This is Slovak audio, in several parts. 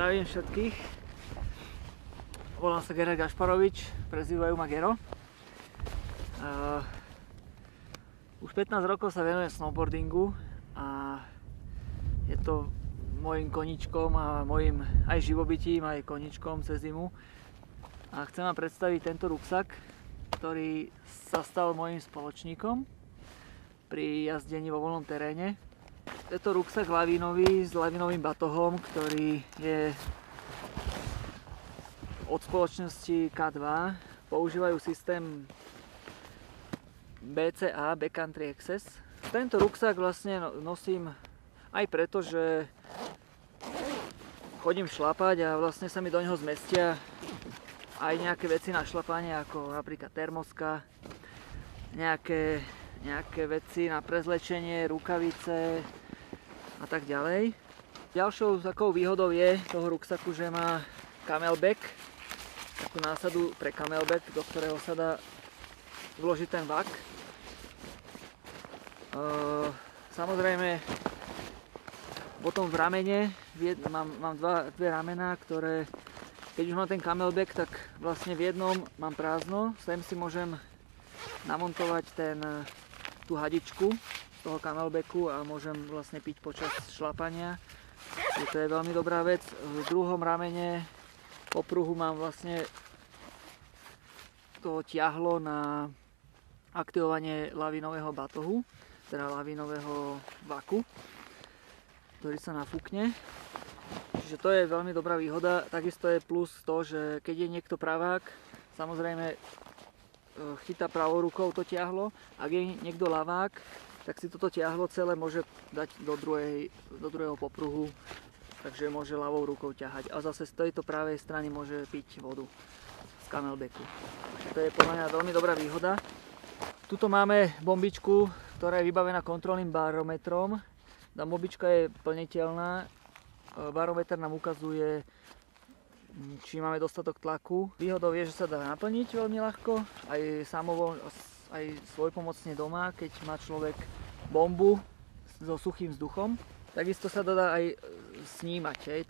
Zdravím všetkých. Volám sa Gerard Gašparovič, prezývajú ma Gero. Už 15 rokov sa venujem snowboardingu a je to mojím koníčkom a mojím aj živobytím, aj koníčkom cez zimu. A chcem vám predstaviť tento ruksak, ktorý sa stal mojím spoločníkom pri jazdení vo voľnom teréne. Je to ruksak lavínový s lavínovým batohom, ktorý je od spoločnosti K2. Používajú systém BCA, Backcountry Access. Tento ruksak vlastne nosím aj preto, že chodím šlapať a vlastne sa mi do neho zmestia aj nejaké veci na šlapanie, ako napríklad termoska, nejaké veci na prezlečenie, rukavice a tak ďalej. Ďalšou takou výhodou je toho ruksaku, že má camelback, takú násadu pre camelback, do ktorého sa dá vložiť ten vak. Samozrejme, potom v ramene mám dve ramená, ktoré, keď už mám ten camelback, tak vlastne v jednom mám prázdno, sem si môžem namontovať tú hadičku z toho camelbacku a môžem vlastne piť počas šlapania. To je veľmi dobrá vec. V druhom ramene popruhu mám vlastne to ťahlo na aktivovanie lavínového batohu, teda lavínového vaku, ktorý sa nafúkne. Čiže to je veľmi dobrá výhoda. Takisto je plus to, že keď je niekto pravák, samozrejme chytá pravou rukou to ťahlo. Ak je niekto ľavák, tak si toto ťahlo celé môže dať do druhého popruhu, takže môže ľavou rukou ťahať. A zase z tejto pravej strany môže piť vodu z camelbacku. To je podľa mňa veľmi dobrá výhoda. Tuto máme bombičku, ktorá je vybavená kontrolným barometrom. Tá bombička je plniteľná. Barometer nám ukazuje, či máme dostatok tlaku. Výhodou je, že sa dá naplniť veľmi ľahko, aj svojpomocne doma, keď má človek bombu so suchým vzduchom. Takisto sa dá aj snímať.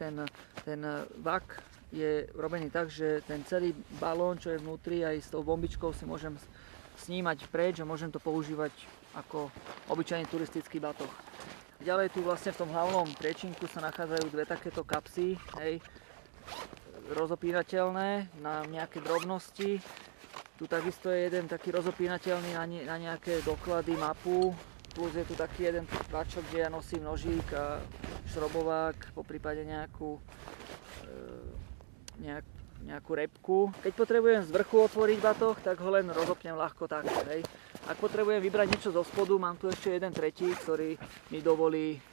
Ten vak je robený tak, že ten celý balón, čo je vnútri, aj s tou bombičkou si môžem snímať preč a môžem to používať ako obyčajný turistický batoh. Ďalej tu vlastne v tom hlavnom priečinku sa nachádzajú dve takéto kapsy, rozopínateľné na nejaké drobnosti. Tu takisto je jeden taký rozopínateľný na nejaké doklady, mapu, plus je tu taký jeden vačok, kde ja nosím nožík a šrobovák, poprípade nejakú repku. Keď potrebujem z vrchu otvoriť batoh, tak ho len rozopnem ľahko takto. Ak potrebujem vybrať niečo zo spodu, mám tu ešte jeden tretí, ktorý mi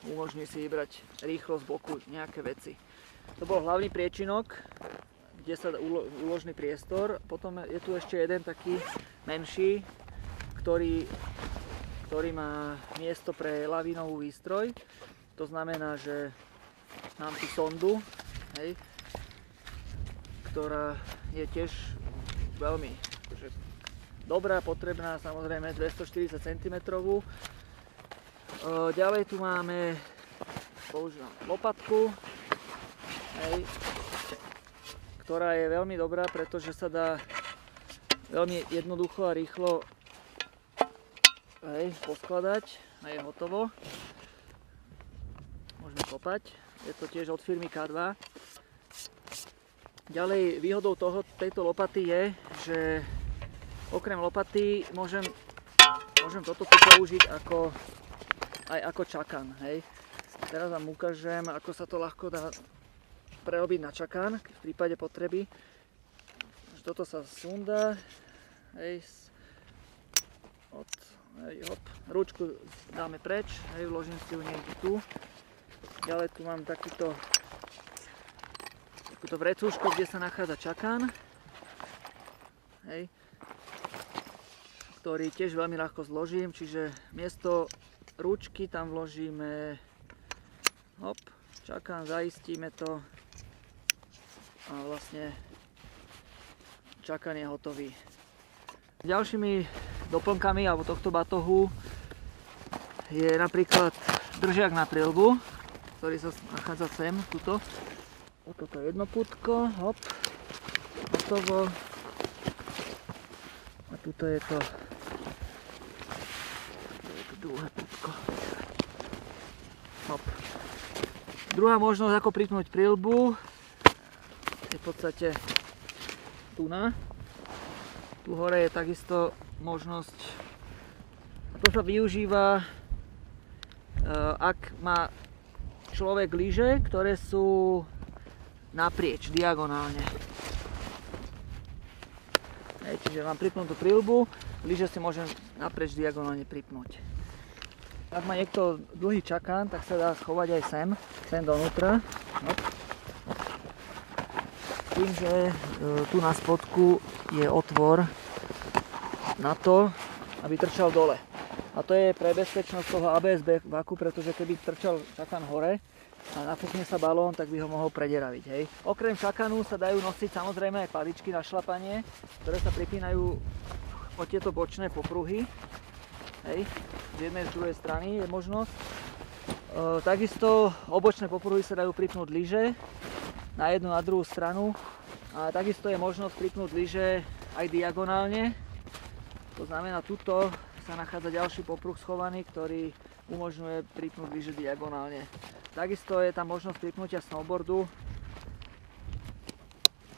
umožní si vybrať rýchlo z boku nejaké veci. To bol hlavný priečinok, kde sa uložný priestor. Potom je tu ešte jeden taký menší, ktorý má miesto pre lavínovú výstroj. To znamená, že mám tu sondu, ktorá je tiež veľmi dobrá, potrebná, samozrejme 240 cm. Ďalej tu používam lopatku, ktorá je veľmi dobrá, pretože sa dá veľmi jednoducho a rýchlo poskladať a je hotovo. Môžeme kopať. Je to tiež od firmy K2. Ďalej výhodou tejto lopaty je, že okrem lopaty môžem toto tu použiť aj ako čakan. Teraz vám ukážem, ako sa to ľahko dá prerobiť na čakán v prípade potreby. Toto sa sundá, ručku dáme preč, vložím si ju niekde tu. Ďalej tu mám takúto vrecúško, kde sa nachádza čakán, ktorý tiež veľmi ľahko zložím, čiže miesto ručky tam vložíme čakán, zaistíme to a vlastne čakán je hotový. Ďalšími doplnkami alebo tohto batohu je napríklad držiak na prilbu, ktorý sa nachádza sem, tuto. toto jedno pútko, hop, hotovo. A tuto je to druhé pútko. Hop. Druhá možnosť, ako pripnúť prilbu, je v podstate tu na. Tu hore je takisto možnosť, to sa využíva, ak má človek lyže, ktoré sú naprieč, diagonálne. Čiže mám pripnutú prilbu, lyže si môžem naprieč diagonálne pripnúť. Ak má niekto dlhý čakán, tak sa dá schovať aj sem donútra. Tým, že tu na spodku je otvor na to, aby trčal dole. A to je pre bezpečnosť toho ABS vaku, pretože keby trčal čakán hore a nafúkne sa balón, tak by ho mohol prederaviť. Hej. Okrem čakanu sa dajú nosiť samozrejme aj paličky na šlapanie, ktoré sa pripínajú o tieto bočné popruhy. Hej. Z jednej z druhej strany je možnosť. Takisto obočné popruhy sa dajú pripnúť lyže na jednu na druhú stranu. A takisto je možnosť pripnúť lyže aj diagonálne. To znamená, tuto sa nachádza ďalší popruh schovaný, ktorý umožňuje pripnúť lyže diagonálne. Takisto je tam možnosť pripnutia snowboardu.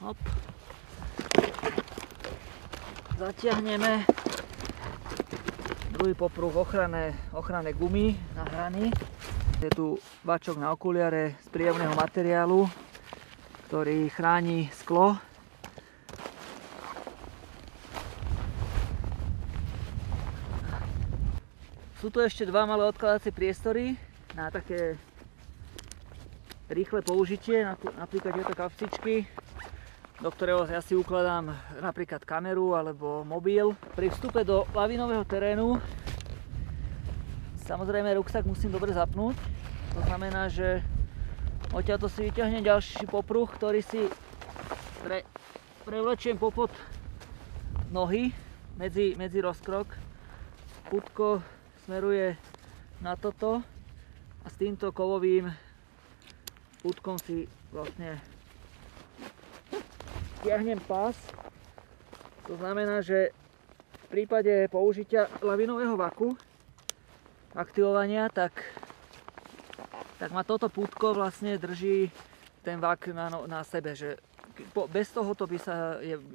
Hop. Zatiahneme. Druhý popruh ochranné gumy na hrany. Je tu vačok na okuliare z príjemného materiálu, ktorý chráni sklo. Sú tu ešte dva malé odkladacie priestory na také rýchle použitie, napríklad tieto kapsičky, do ktorého ja si ukladám napríklad kameru alebo mobil. Pri vstupe do lavinového terénu samozrejme ruksak musím dobre zapnúť. To znamená, že odtiaľto si vyťahnem ďalší popruh, ktorý si prevlečiem popod nohy medzi rozkrok. Pútko smeruje na toto a s týmto kovovým pútkom si vlastne stiahnem pás. To znamená, že v prípade použitia lavinového vaku, aktivovania, tak ma toto pútko vlastne drží ten vak na sebe. Že bez tohoto by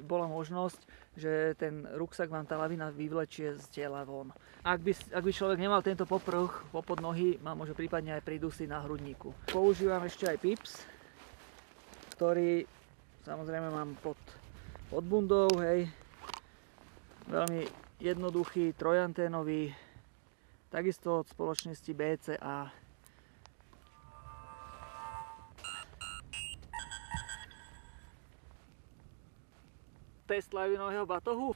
bola možnosť, že ten ruksak vám tá lavina vyvlečie z tela von. Ak by človek nemal tento popruh popod nohy, môže prípadne aj pridusiť na hrudníku. Používam ešte aj pips, ktorý samozrejme mám pod bundou, hej. Veľmi jednoduchý, trojanténový, takisto od spoločnosti BCA. Test lavinového batohu.